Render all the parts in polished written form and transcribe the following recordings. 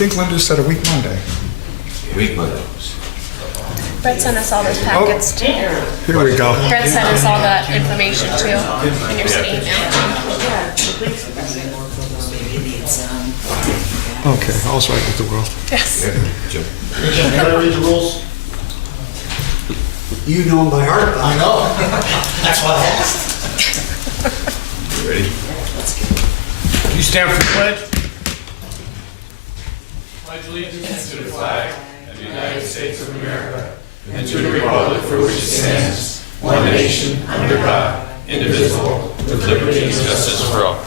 think Linda said a week Monday. Week Monday. Brett sent us all those packets too. Here we go. Brett sent us all that information too in your city email. Okay, all's right with the world. Yes. Jim. Can I read the rules? You know them by heart. I know. That's why I asked. You ready? You stand for the pledge? Pledge allegiance to the flag of the United States of America and to the republic for which it stands, one nation, under God, indivisible, with liberty and justice for all.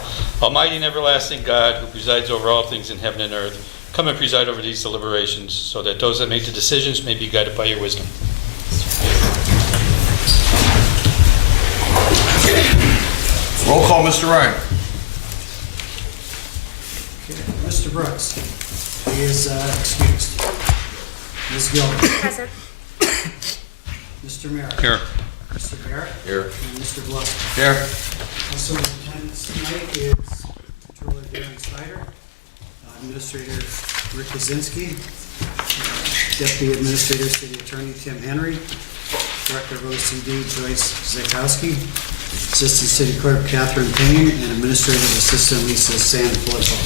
Almighty and everlasting God, who presides over all things in heaven and earth, come and preside over these deliberations, so that those that make the decisions may be guided by your wisdom. Roll call, Mr. Ryan. Mr. Brooks, he is excused. Ms. Gilbert. Present. Mr. Merrick. Here. Mr. Barrett. Here. And Mr. Gluskin. Here. Also in attendance tonight is Controller Darren Snyder, Administrator Rick Kaczynski, Deputy Administrator City Attorney Tim Henry, Director of OCD Joyce Zakowski, Assistant City Clerk Catherine Payne, and Administrative Assistant Lisa Sanfilippo.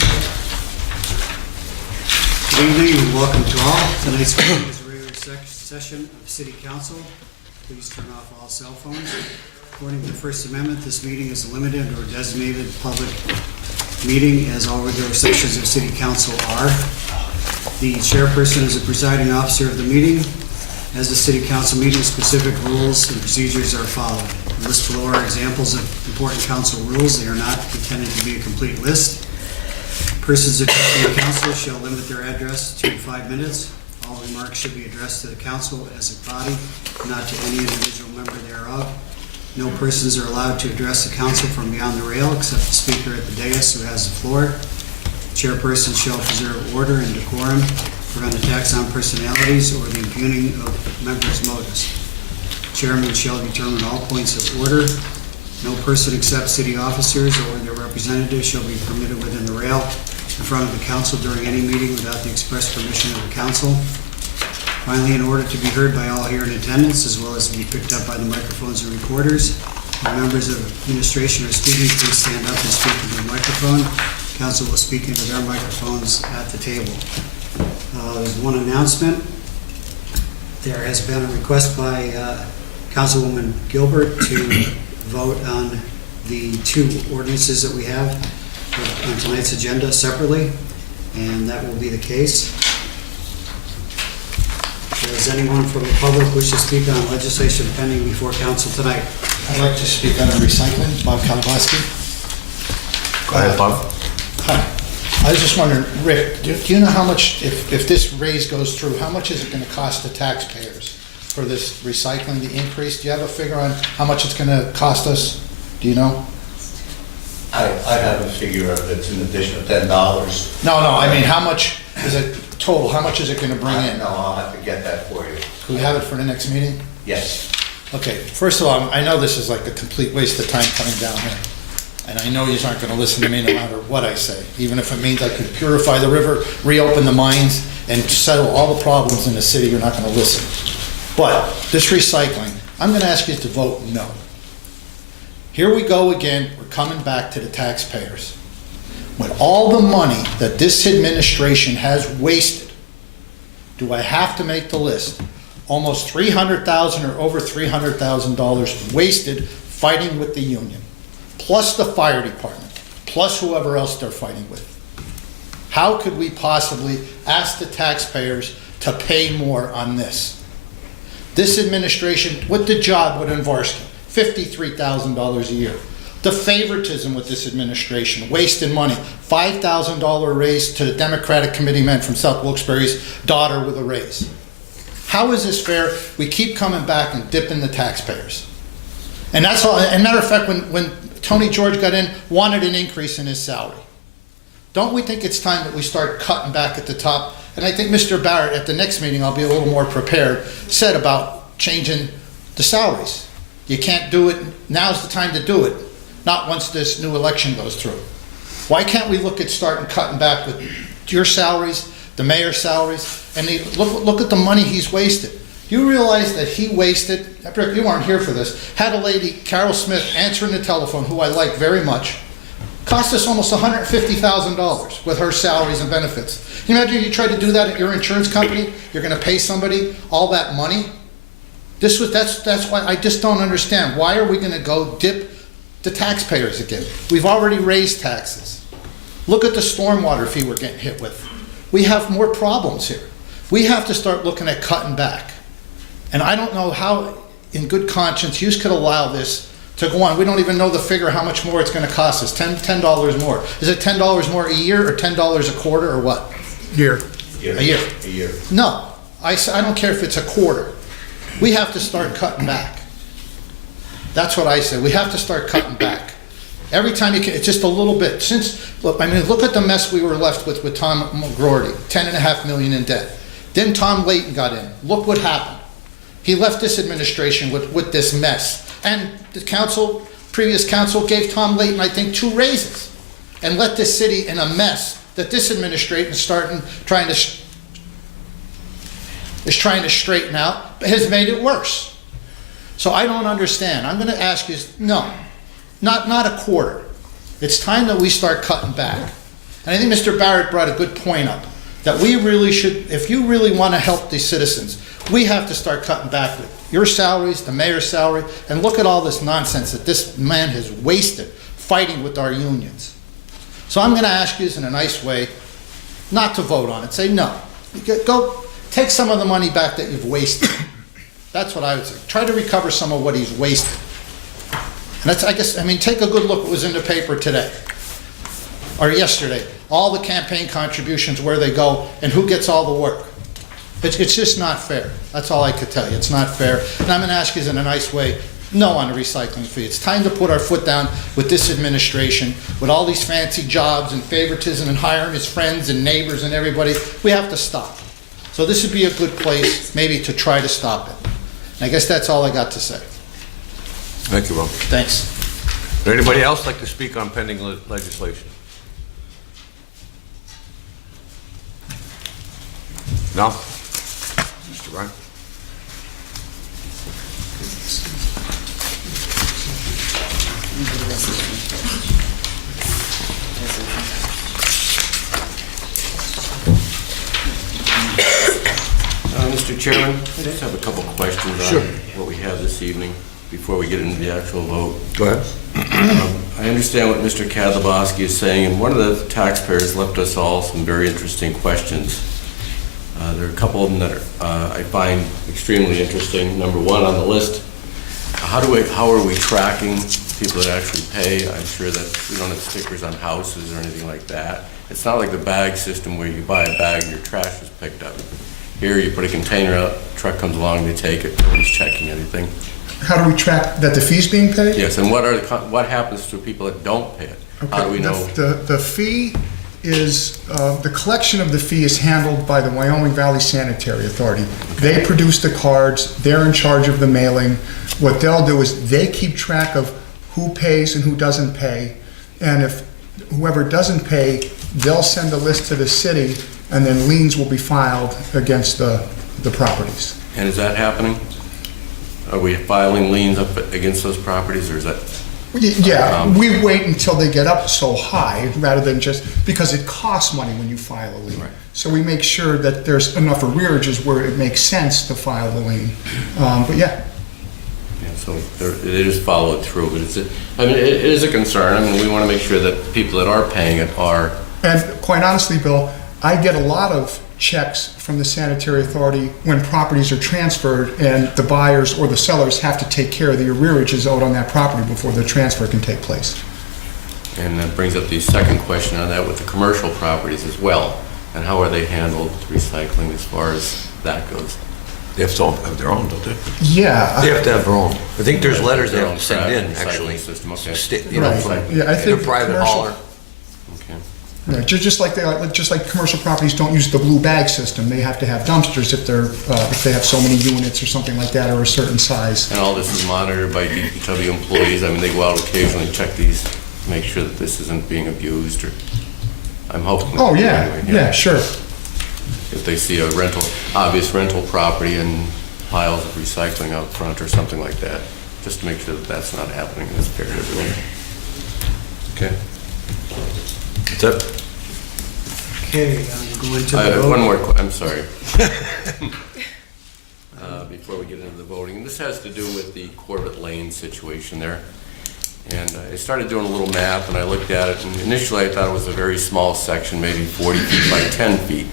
Good evening and welcome to all. Tonight's meeting is a regular session of City Council. Please turn off all cell phones. According to the First Amendment, this meeting is a limited or designated public meeting, as all regular sessions of City Council are. The chairperson is the presiding officer of the meeting. As the City Council meeting, specific rules and procedures are followed. The list below are examples of important council rules. They are not intended to be a complete list. Persons addressing the council shall limit their address to 5 minutes. All remarks should be addressed to the council as a body, not to any individual member thereof. No persons are allowed to address the council from beyond the rail except the speaker at the dais who has the floor. Chairperson shall preserve order and decorum, prevent attacks on personalities or the impugning of members' motives. Chairman shall determine all points of order. No person except city officers or their representatives shall be permitted within the rail in front of the council during any meeting without the express permission of the council. Finally, in order to be heard by all here in attendance, as well as to be picked up by the microphones and recorders, when members of administration are speaking, please stand up and speak into the microphone. Council will speak into their microphones at the table. There's one announcement. There has been a request by Councilwoman Gilbert to vote on the two ordinances that we have on tonight's agenda separately, and that will be the case. Does anyone from the public wish to speak on legislation pending before council tonight? I'd like to speak on recycling. Bob Kalabowski. Go ahead, Bob. Hi. I was just wondering, Rick, do you know how much, if this raise goes through, how much is it going to cost the taxpayers for this recycling, the increase? Do you have a figure on how much it's going to cost us? Do you know? I have a figure of it's an additional $10. No, I mean, how much is it total? How much is it going to bring in? No, I'll have to get that for you. Can we have it for the next meeting? Yes. Okay, first of all, I know this is like a complete waste of time coming down here. And I know you aren't going to listen to me no matter what I say, even if it means I could purify the river, reopen the mines, and settle all the problems in the city, you're not going to listen. But this recycling, I'm going to ask you to vote no. Here we go again, we're coming back to the taxpayers. With all the money that this administration has wasted, do I have to make the list? Almost $300,000 or over $300,000 wasted fighting with the union, plus the fire department, plus whoever else they're fighting with. How could we possibly ask the taxpayers to pay more on this? This administration, with the job with Envarsky, $53,000 a year. The favoritism with this administration, wasting money, $5,000 raise to the Democratic committeeman from South Wilkes-Barre's daughter with a raise. How is this fair? We keep coming back and dipping the taxpayers. And that's all, and matter of fact, when Tony George got in, wanted an increase in his salary. Don't we think it's time that we start cutting back at the top? And I think Mr. Barrett, at the next meeting, I'll be a little more prepared, said about changing the salaries. You can't do it, now's the time to do it, not once this new election goes through. Why can't we look at starting cutting back with your salaries, the mayor's salaries, and look at the money he's wasted. You realize that he wasted, Rick, you weren't here for this, had a lady, Carol Smith, answering the telephone, who I like very much, cost us almost $150,000 with her salaries and benefits. Can you imagine you tried to do that at your insurance company? You're gonna pay somebody all that money? That's why I just don't understand. Why are we gonna go dip the taxpayers again? We've already raised taxes. Look at the stormwater fee we're getting hit with. We have more problems here. We have to start looking at cutting back. And I don't know how, in good conscience, you could allow this to go on. We don't even know the figure how much more it's gonna cost us, $10 more. Is it $10 more a year or $10 a quarter or what? Year. A year. A year. No, I don't care if it's a quarter. We have to start cutting back. That's what I say. We have to start cutting back. Every time you can, it's just a little bit. Look at the mess we were left with Tom McGroarty, $10.5 million in debt. Then Tom Layton got in. Look what happened. He left this administration with this mess. And the previous council gave Tom Layton, I think, 2 raises and let this city in a mess that this administration is trying to straighten out, but has made it worse. So I don't understand. I'm going to ask you, no, not a quarter. It's time that we start cutting back. And I think Mr. Barrett brought a good point up, that we really should, if you really want to help these citizens, we have to start cutting back with your salaries, the mayor's salary, and look at all this nonsense that this man has wasted fighting with our unions. So I'm going to ask you in a nice way not to vote on it. Say no. Go take some of the money back that you've wasted. That's what I would say. Try to recover some of what he's wasted. And that's, take a good look what was in the paper today or yesterday. All the campaign contributions, where they go, and who gets all the work. It's just not fair. That's all I could tell you. It's not fair. And I'm going to ask you in a nice way, no on the recycling fee. It's time to put our foot down with this administration, with all these fancy jobs and favoritism and hiring his friends and neighbors and everybody. We have to stop. So this would be a good place maybe to try to stop it. And I guess that's all I got to say. Thank you, Ron. Thanks. Would anybody else like to speak on pending legislation? No? Mr. Ryan? Mr. Chairman, I just have a couple questions on what we have this evening before we get into the actual vote. Go ahead. I understand what Mr. Kazabowski is saying, and one of the taxpayers left us all some very interesting questions. There are a couple of them that I find extremely interesting. Number one on the list, how are we tracking people that actually pay? I'm sure that we don't have stickers on houses or anything like that. It's not like the bag system where you buy a bag and your trash is picked up. Here you put a container out, truck comes along, they take it, nobody's checking anything. How do we track that the fee's being paid? Yes, and what happens to people that don't pay it? Okay. How do we know? The fee is, the collection of the fee is handled by the Wyoming Valley Sanitary Authority. They produce the cards, they're in charge of the mailing. What they'll do is they keep track of who pays and who doesn't pay. And if whoever doesn't pay, they'll send a list to the city, and then liens will be filed against the properties. And is that happening? Are we filing liens up against those properties, or is that? Yeah, we wait until they get up so high rather than just, because it costs money when you file a lien. Right. So we make sure that there's enough arrearages where it makes sense to file the lien. But yeah. Yeah, so it is followed through, but it is a concern. I mean, we want to make sure that people that are paying it are. And quite honestly, Bill, I get a lot of checks from the sanitary authority when properties are transferred and the buyers or the sellers have to take care of the arrearages owed on that property before the transfer can take place. And that brings up the second question on that with the commercial properties as well. And how are they handled with recycling as far as that goes? They have to have their own, don't they? Yeah. They have to have their own. I think there's letters they Their have own to send in, recycling actually. system, okay. Right. Yeah, I think a private commercial- hauler. Okay. Right, just like commercial properties don't use the blue bag system, they have to have dumpsters if they have so many units or something like that or a certain size. And all this is monitored by DPW employees. I mean, they go out occasionally, check these, make sure that this isn't being abused, or I'm hoping. Oh, yeah, anyway, yeah, sure. if they see a obvious rental property and piles of recycling out front or something like that, just to make sure that that's not happening in this period of the year. Okay. That's it? Okay, we'll go into I the have vote. one more, I'm sorry. Before we get into the voting, and this has to do with the Corbett Lane situation there. And I started doing a little math, and I looked at it, and initially I thought it was a very small section, maybe 40 feet by 10 feet.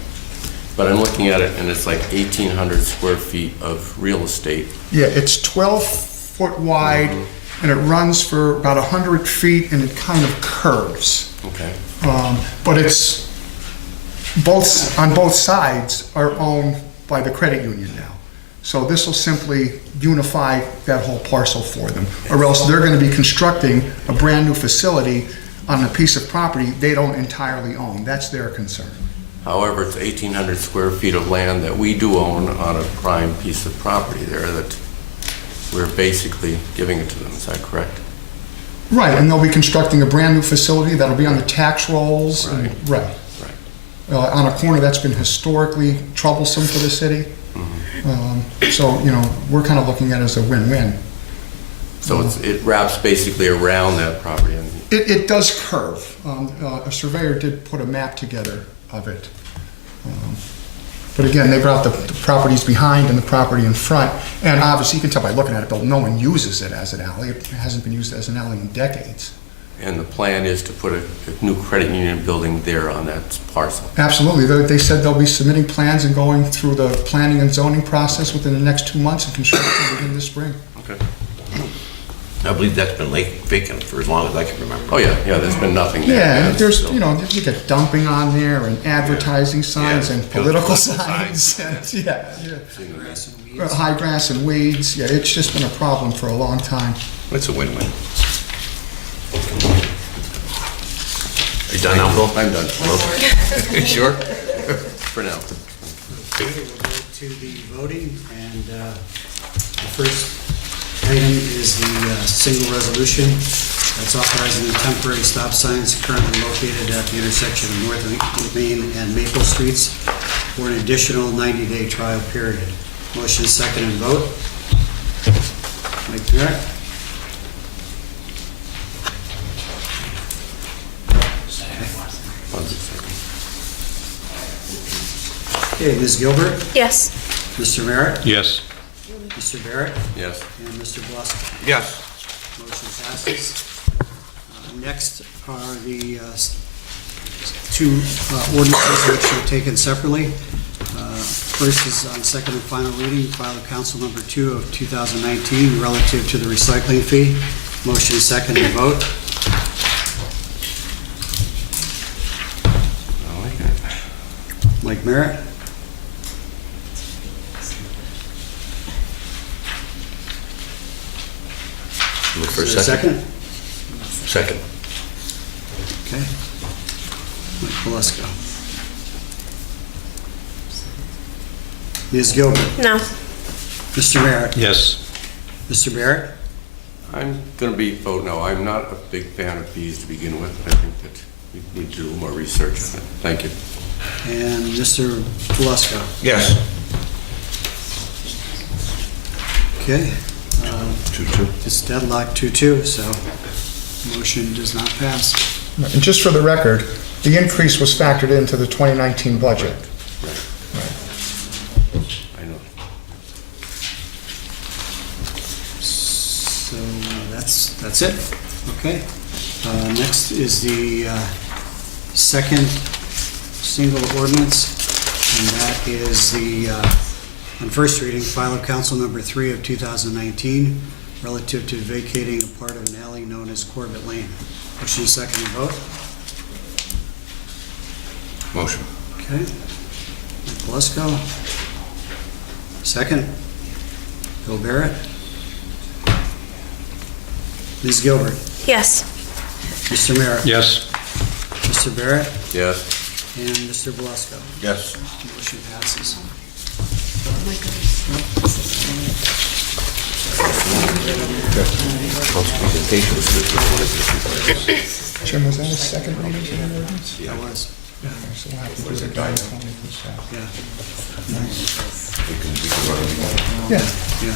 But I'm looking at it, and it's like 1,800 square feet of real estate. Yeah, it's 12 foot wide, and it runs for about 100 feet, and it kind of curves. Okay. But it's on both sides are owned by the credit union now. So this will simply unify that whole parcel for them. Or else they're going to be constructing a brand-new facility on a piece of property they don't entirely own. That's their concern. However, it's 1,800 square feet of land that we do own on a prime piece of property there that we're basically giving it to them. Is that correct? Right, and they'll be constructing a brand-new facility that'll be on the tax rolls. Right. Right. On a corner that's been historically troublesome for the city. So, we're kind of looking at it as a win-win. So it wraps basically around that property. And It does curve. A surveyor did put a map together of it. But again, they brought the properties behind and the property in front. And obviously, you can tell by looking at it, Bill, no one uses it as an alley. It hasn't been used as an alley in decades. And the plan is to put a new credit union building there on that parcel. Absolutely. They said they'll be submitting plans and going through the planning and zoning process within the next 2 months and construction begin this spring. Okay. I believe that's been vacant for as long as I can remember. Oh, yeah, there's been nothing there. Yeah, and there's, So- you get dumping on there and advertising signs Yeah, and political political signs. signs. And, yeah. Grass and weeds. High grass and weeds. Yeah, it's just been a problem for a long time. It's a win-win. Are you done now, Bill? I'm done. Sure? For now. Okay, we'll go to the voting, and the first item is the single resolution that's authorizing the temporary stop signs currently located at the intersection of North Main and Maple Streets for an additional 90-day trial period. Motion second and vote. Mike Garrett. Okay, Ms. Gilbert, Yes. Mr. Merritt, Yes. Mr. Barrett, Yes. and Mr. Blusk. Yes. Motion passes. Next are the two ordinances which are taken separately. First is on second and final reading, file of council number 2 of 2019 relative to the recycling fee. Motion second and vote. I like it. Mike Merritt, Look for a is there a second. second? Second. Okay. Mike Belusko. Ms. Gilbert, No. Mr. Merritt, Yes. Mr. Barrett, I'm going to vote no. I'm not a big fan of fees to begin with. I think that we need to do more research on it. Thank you. and Mr. Belusko. Yes. Okay. 2-2. It's deadlocked 2-2, so motion does not pass. And just for the record, the increase was factored into the 2019 budget. I know. So that's it. Okay. Next is the second single ordinance, and that is the, on first reading, file of council number 3 of 2019 relative to vacating a part of an alley known as Corbett Lane. Motion second and vote. Motion. Okay. Mike Belusko. Second. Bill Barrett. Ms. Gilbert. Yes. Mr. Merritt. Yes. Mr. Barrett. Yes. And Mr. Belusko. Yes. Motion passes. Jim, was that a second reading for that ordinance? That was. So we'll have to do the diet only for staff. Yeah, Yeah. yeah.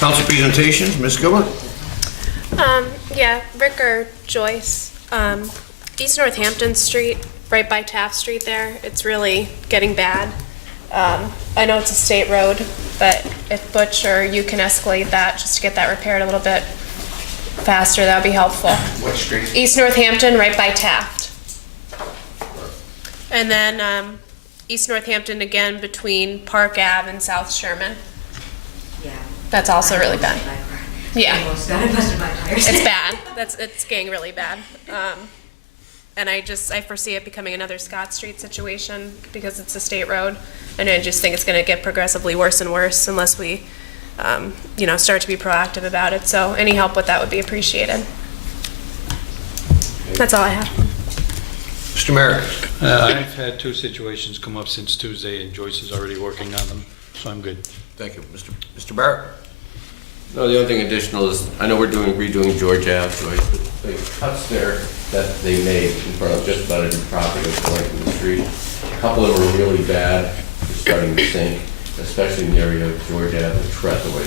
Council presentations, Ms. Gilbert? Yeah, Rick or Joyce, East Northampton Street, right by Taft Street there, it's really getting bad. I know it's a state road, but if Butch or you can escalate that, just to get that repaired a little bit faster, that would be helpful. What street? East Northampton, right by Taft. And then, East Northampton again between Park Ave and South Sherman. Yeah. That's also really bad. Yeah. Almost got it, busted my tires. It's bad. It's getting really bad. And I foresee it becoming another Scott Street situation because it's a state road. And I just think it's going to get progressively worse and worse unless we, start to be proactive about it. So any help with that would be appreciated. That's all I have. Mr. Merrick? I've had 2 situations come up since Tuesday, and Joyce is already working on them, so I'm good. Thank you. Mr. Barrett? No, the only thing additional is, I know we're redoing George Ave, Joyce, but the cuts there that they made in front of just about every property going from the street, a couple of them are really bad. They're starting to sink, especially in the area of George Ave and Trethaway.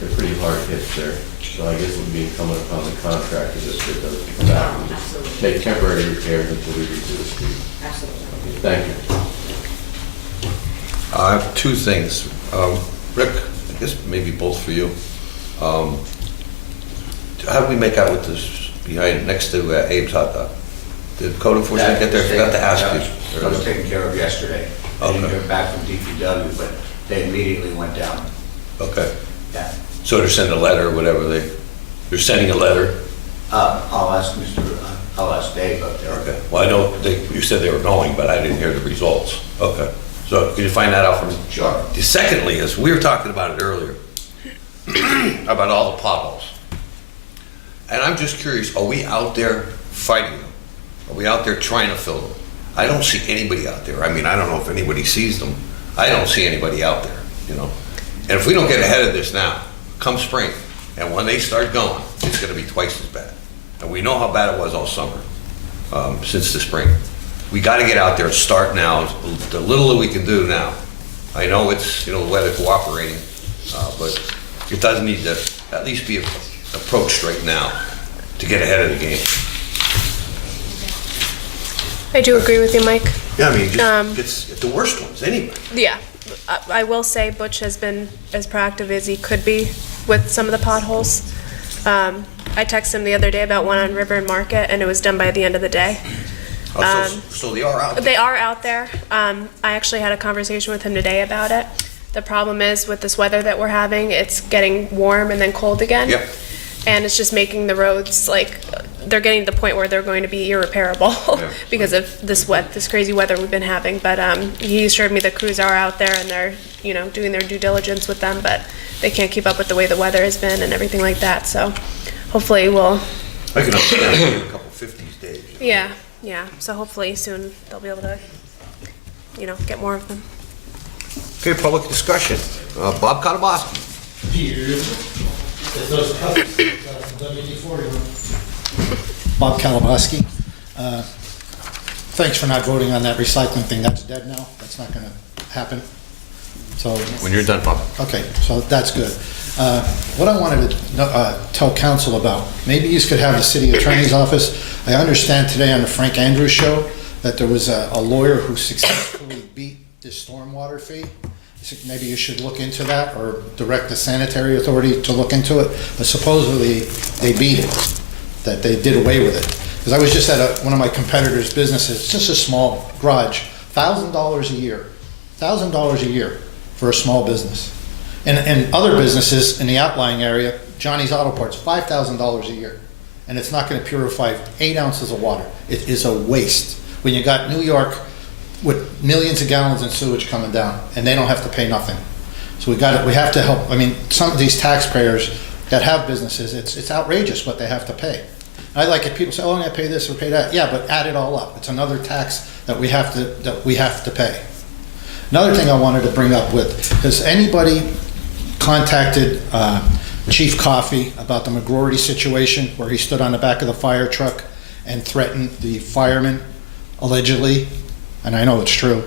They're pretty hard hits there. So I guess it would be incumbent upon the contractor just to come back and just make temporary repairs until we redo the street. Absolutely. Okay, thank you. I have 2 things. Rick, I guess maybe both for you. How did we make out with this behind, next to Abe's Hot Dog? Did code enforcement get there? I forgot to ask you. That was taken care of yesterday. I didn't hear back from DPW, but they immediately went down. Okay. Yeah. So they're sending a letter or whatever, they're sending a letter? I'll ask Dave up there. Okay. Well, I know you said they were going, but I didn't hear the results. Okay. So can you find that out for me? Sure. Secondly, is we were talking about it earlier, about all the potholes. And I'm just curious, are we out there fighting them? Are we out there trying to fill them? I don't see anybody out there. I mean, I don't know if anybody sees them. I don't see anybody out there, And if we don't get ahead of this now, come spring, and when they start going, it's gonna be twice as bad. And we know how bad it was all summer, since the spring. We gotta get out there and start now, the little that we can do now. I know it's, the weather cooperating, but it does need to at least be approached right now to get ahead of the game. I do agree with you, Mike. Yeah, I mean, it's the worst ones anyway. Yeah, I will say Butch has been as proactive as he could be with some of the potholes. I texted him the other day about one on River and Market, and it was done by the end of the day. So they are out there. They are out there. I actually had a conversation with him today about it. The problem is with this weather that we're having, it's getting warm and then cold again. Yep. And it's just making the roads, they're getting to the point where they're going to be irreparable Yeah. because of this crazy weather we've been having. But he assured me the crews are out there and they're, doing their due diligence with them, but they can't keep up with the way the weather has been and everything like that. So hopefully we'll... I can understand a couple 50s days. Yeah. So hopefully soon they'll be able to, get more of them. Okay, public discussion. Bob Katabaski. Bob Kalabaski. Thanks for not voting on that recycling thing. That's dead now. That's not going to happen. So, When you're done, Bob. okay, so that's good. What I wanted to tell council about, maybe you could have the city attorney's office. I understand today on the Frank Andrews show that there was a lawyer who successfully beat the stormwater fee. Maybe you should look into that or direct the sanitary authority to look into it. But supposedly they beat it, that they did away with it. Because I was just at one of my competitors' businesses, just a small garage, $1,000 a year. $1,000 a year for a small business. And other businesses in the outlying area, Johnny's Auto Parts, $5,000 a year. And it's not going to purify 8 ounces of water. It is a waste. When you got New York with millions of gallons in sewage coming down, and they don't have to pay nothing. So we have to help. I mean, some of these taxpayers that have businesses, it's outrageous what they have to pay. I like it. People say, "Oh, I'm going to pay this or pay that." Yeah, but add it all up. It's another tax that we have to pay. Another thing I wanted to bring up has anybody contacted Chief Coffey about the McGrory situation where he stood on the back of the fire truck and threatened the firemen, allegedly, and I know it's true,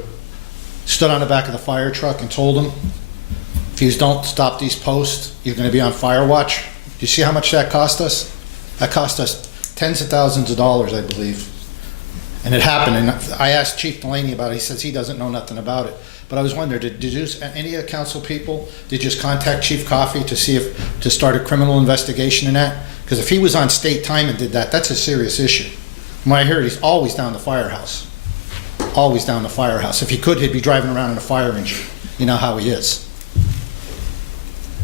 stood on the back of the fire truck and told them, if you don't stop these posts, you're going to be on fire watch. Do you see how much that cost us? That cost us tens of thousands of dollars, I believe. And it happened, and I asked Chief Delaney about it. He says he doesn't know nothing about it. But I was wondering, did any of the council people, did you just contact Chief Coffey to see to start a criminal investigation in that? Because if he was on state time and did that, that's a serious issue. From what I heard, he's always down the firehouse. Always down the firehouse. If he could, he'd be driving around in a fire engine. You know how he is.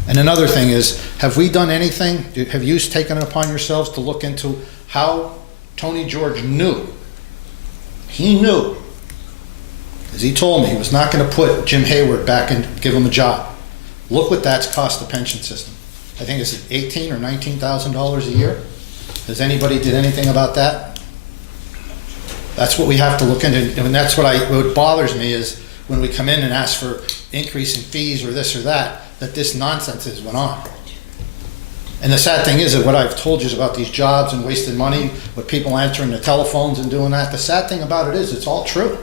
And another thing is, have we done anything, have you taken it upon yourselves to look into how Tony George knew? He knew, as he told me, he was not going to put Jim Hayward back and give him a job. Look what that's cost the pension system. I think it's $18,000 or $19,000 a year. Has anybody did anything about that? That's what we have to look into, and that's what bothers me is when we come in and ask for increase in fees or this or that this nonsense has went on. And the sad thing is that what I've told you about these jobs and wasted money, with people answering the telephones and doing that, the sad thing about it is it's all true.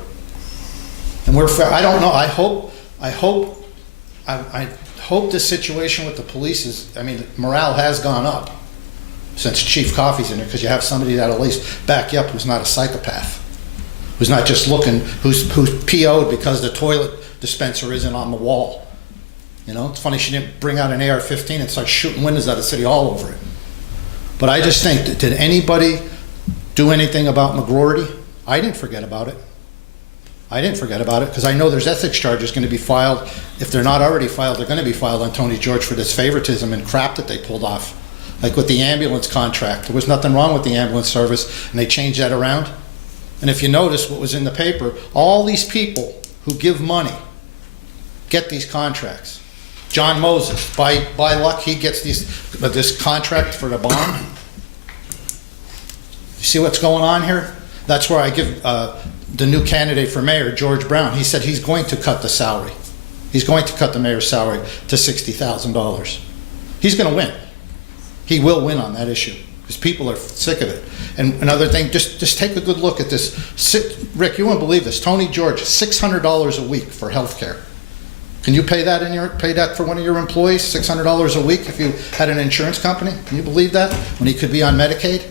And I don't know, I hope this situation with the police is, I mean, morale has gone up since Chief Coffey's in there, because you have somebody that at least back you up who's not a psychopath, who's not just looking, who's PO'd because the toilet dispenser isn't on the wall. You know, it's funny she didn't bring out an AR-15 and start shooting windows out of City Hall over it. But I just think, did anybody do anything about McGrory? I didn't forget about it. I didn't forget about it because I know there's ethics charges going to be filed. If they're not already filed, they're going to be filed on Tony George for this favoritism and crap that they pulled off. Like with the ambulance contract. There was nothing wrong with the ambulance service, and they changed that around. And if you notice what was in the paper, all these people who give money get these contracts. John Moses, by luck, he gets this contract for the bond. You see what's going on here? That's where I give the new candidate for mayor, George Brown. He said he's going to cut the salary. He's going to cut the mayor's salary to $60,000. He's going to win. He will win on that issue because people are sick of it. And another thing, just take a good look at this. Rick, you won't believe this. Tony George, $600 a week for health care. Can you pay that for one of your employees, $600 a week if you had an insurance company? Can you believe that? When he could be on Medicaid?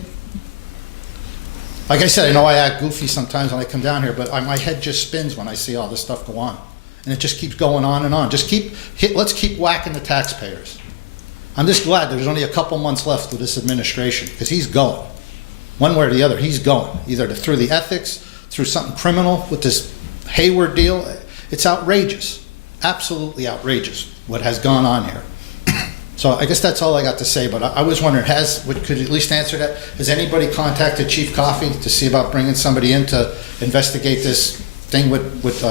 Like I said, I know I act goofy sometimes when I come down here, but my head just spins when I see all this stuff go on. And it just keeps going on and on. Let's keep whacking the taxpayers. I'm just glad there's only a couple months left with this administration, because he's going. One way or the other, he's going. Either through the ethics, through something criminal with this Hayward deal. It's outrageous. Absolutely outrageous what has gone on here. So I guess that's all I got to say, but I was wondering, could you at least answer that? Has anybody contacted Chief Coffey to see about bringing somebody in to investigate this thing with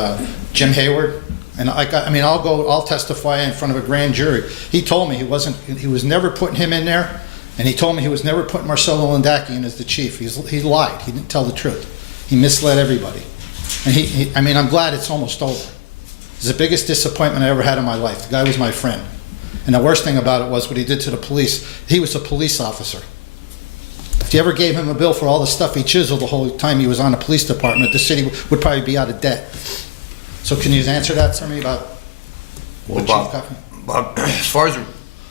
Jim Hayward? And I'll testify in front of a grand jury. He told me he was never putting him in there, and he told me he was never putting Marcelo Landacki in as the chief. He lied. He didn't tell the truth. He misled everybody. And I'm glad it's almost over. It's the biggest disappointment I ever had in my life. The guy was my friend. And the worst thing about it was what he did to the police. He was a police officer. If you ever gave him a bill for all the stuff he chiseled the whole time he was on the police department, the city would probably be out of debt. So can you answer that for me about what Chief Coffey? Bob, as far as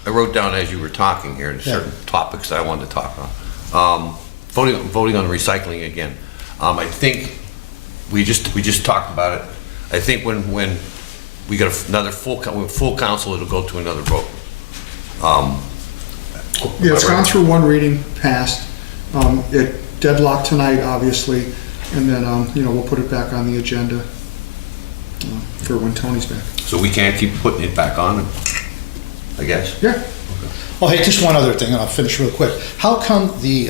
I wrote down as you were talking here, certain topics that I wanted to talk on. Voting on recycling again. I think we just talked about it. I think when we got another full council, it'll go to another vote. Yeah, it's gone through one reading, passed. It deadlocked tonight, obviously, and then we'll put it back on the agenda for when Tony's back. So we can't keep putting it back on, I guess? Yeah. Oh, hey, just one other thing, and I'll finish real quick. How come the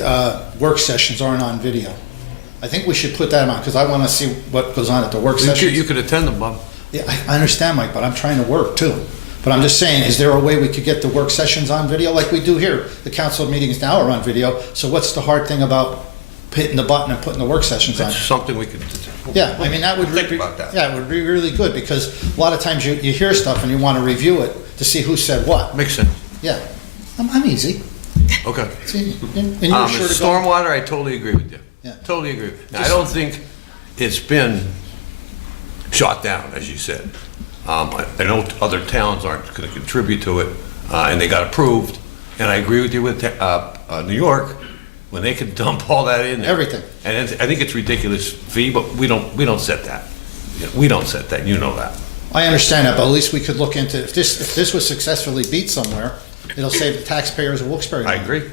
work sessions aren't on video? I think we should put that on, because I want to see what goes on at the work sessions. You could attend them, Bob. Yeah, I understand, Mike, but I'm trying to work too. But I'm just saying, is there a way we could get the work sessions on video like we do here? The council meetings now are on video, so what's the hard thing about hitting the button and putting the work sessions on. That's something we could. Yeah, I mean, that would Think be, about that. yeah, it would be really good, because a lot of times you hear stuff and you want to review it to see who said what. Makes sense. Yeah, I'm easy. Okay. See, and you're sure to go. Stormwater, I totally agree with you. Yeah. Totally agree. Now, I don't think it's been shot down, as you said. I know other towns aren't going to contribute to it, and they got approved. And I agree with you with New York, when they could dump all that in there. Everything. And I think it's ridiculous fee, but we don't set that. We don't set that, you know that. I understand that, but at least we could look into, if this was successfully beat somewhere, it'll save the taxpayers of Wilkes-Barre. I money. agree.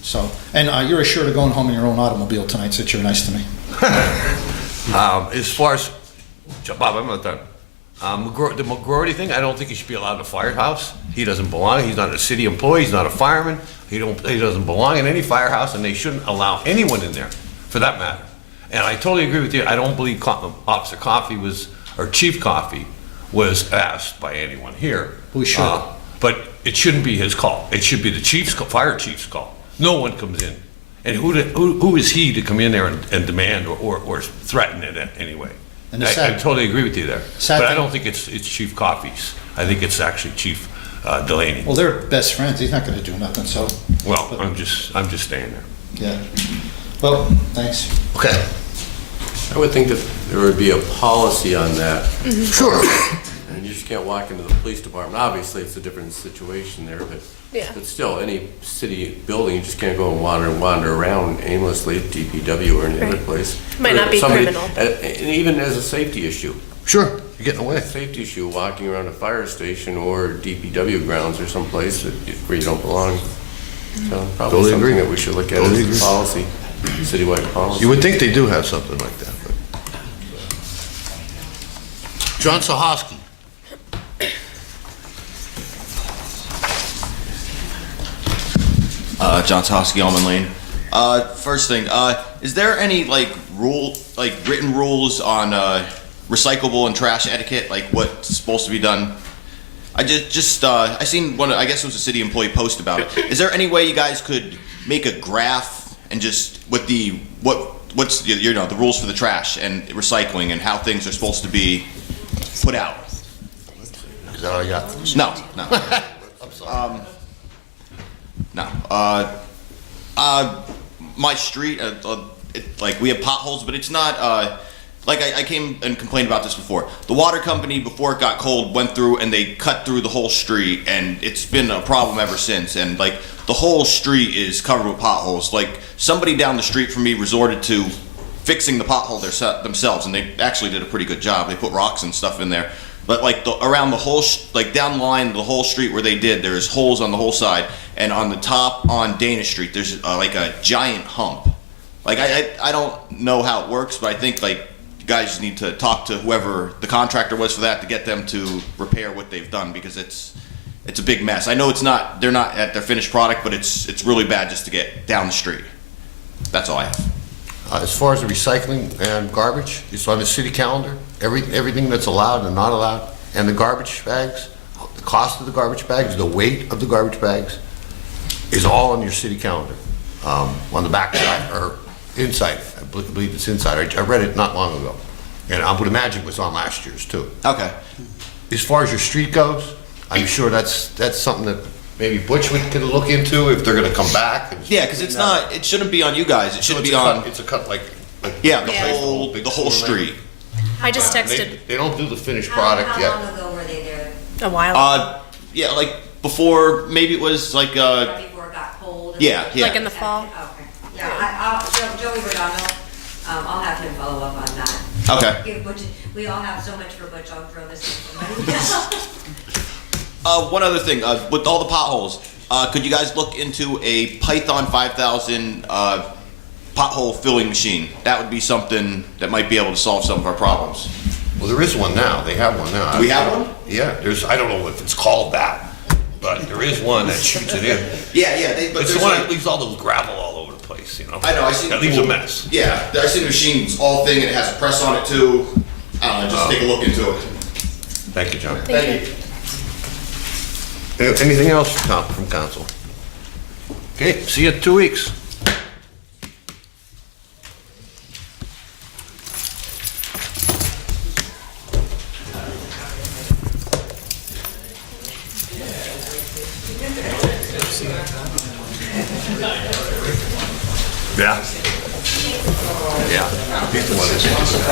So, and you're assured of going home in your own automobile tonight, since you're nice to me. As far as, Bob, I'm not done. The McGroarty thing, I don't think he should be allowed in the firehouse. He doesn't belong. He's not a city employee. He's not a fireman. He doesn't belong in any firehouse, and they shouldn't allow anyone in there, for that matter. And I totally agree with you. I don't believe Officer Coffey or Chief Coffey was asked by anyone here. We should. But it shouldn't be his call. It should be the fire chief's call. No one comes in. And who is he to come in there and demand or threaten it anyway? And I totally agree with you there. Sad But I thing- don't think it's Chief Coffey's. I think it's actually Chief Delaney. Well, they're best friends, he's not gonna do nothing, so, Well, I'm just staying there. yeah. Well, thanks. Okay. I would think that there would be a policy on that. Sure. And you just can't walk into the police department. Obviously, it's a different situation there, Yeah. but still, any city building, you just can't go and wander around aimlessly at DPW or any other Right. place. Might not be Somebody- criminal. And even as a safety issue. Sure. You're getting away. A safety issue, walking around a fire station or DPW grounds or someplace where you don't belong. So probably Totally something agree. that we should look at Totally as agree. a policy, citywide policy. You would think they do have something like that. But. John Sahoski. John Tosky, Almond Lane. First thing, is there any written rules on recyclable and trash etiquette, like what's supposed to be done? I I seen one. I guess it was a city employee post about it. Is there any way you guys could make a graph and just with what's the rules for the trash and recycling and how things are supposed to be put out? Is that all you got? No. I'm sorry. No. My street, we have potholes, but it's not, I came and complained about this before. The water company, before it got cold, went through and they cut through the whole street, and it's been a problem ever since. And, the whole street is covered with potholes. Somebody down the street from me resorted to fixing the pothole themselves, and they actually did a pretty good job. They put rocks and stuff in there. But around the whole, down the line, the whole street where they did, there's holes on the whole side. And on the top on Danish Street, there's a giant hump. I don't know how it works, but I think you guys need to talk to whoever the contractor was for that to get them to repair what they've done, because it's a big mess. I know they're not at their finished product, but it's really bad just to get down the street. That's all I have. As far as the recycling and garbage, it's on the city calendar. Everything that's allowed and not allowed, and the garbage bags, the cost of the garbage bags, the weight of the garbage bags, is all on your city calendar. On the back side or inside, I believe it's inside. I read it not long ago, and I would imagine it was on last year's too. Okay. As far as your street goes, I'm sure that's something that maybe Butch could look into if they're going to come back. Yeah, because it shouldn't be on you guys. It should be on. It's a cut like Yeah, big the whole street. I just texted They don't do the finished product How yet. long ago were they there? a while, Yeah, before, maybe it was Right before it got cold? and- Yeah. like in the fall. Okay. Yeah, Joey Rodano, I'll have him follow up on that. Okay. Give Butch, we all have so much for Butch, I'll throw this to somebody else. One other thing, with all the potholes, could you guys look into a Python 5000 pothole filling machine? That would be something that might be able to solve some of our problems. Well, there is one now. They have one now. Do we have one? Yeah, I don't know if it's called that, but there is one that shoots it in. Yeah, but It's there's the one that leaves all those gravel all over the place, I know, I see. That leaves a mess. Yeah, I see the machine's all thing and it has a press on it too. I don't know, just take a look into it. Thank you, John. Thank you. Anything else from council? Okay, see you in 2 weeks. Yeah. Yeah. He's the one that's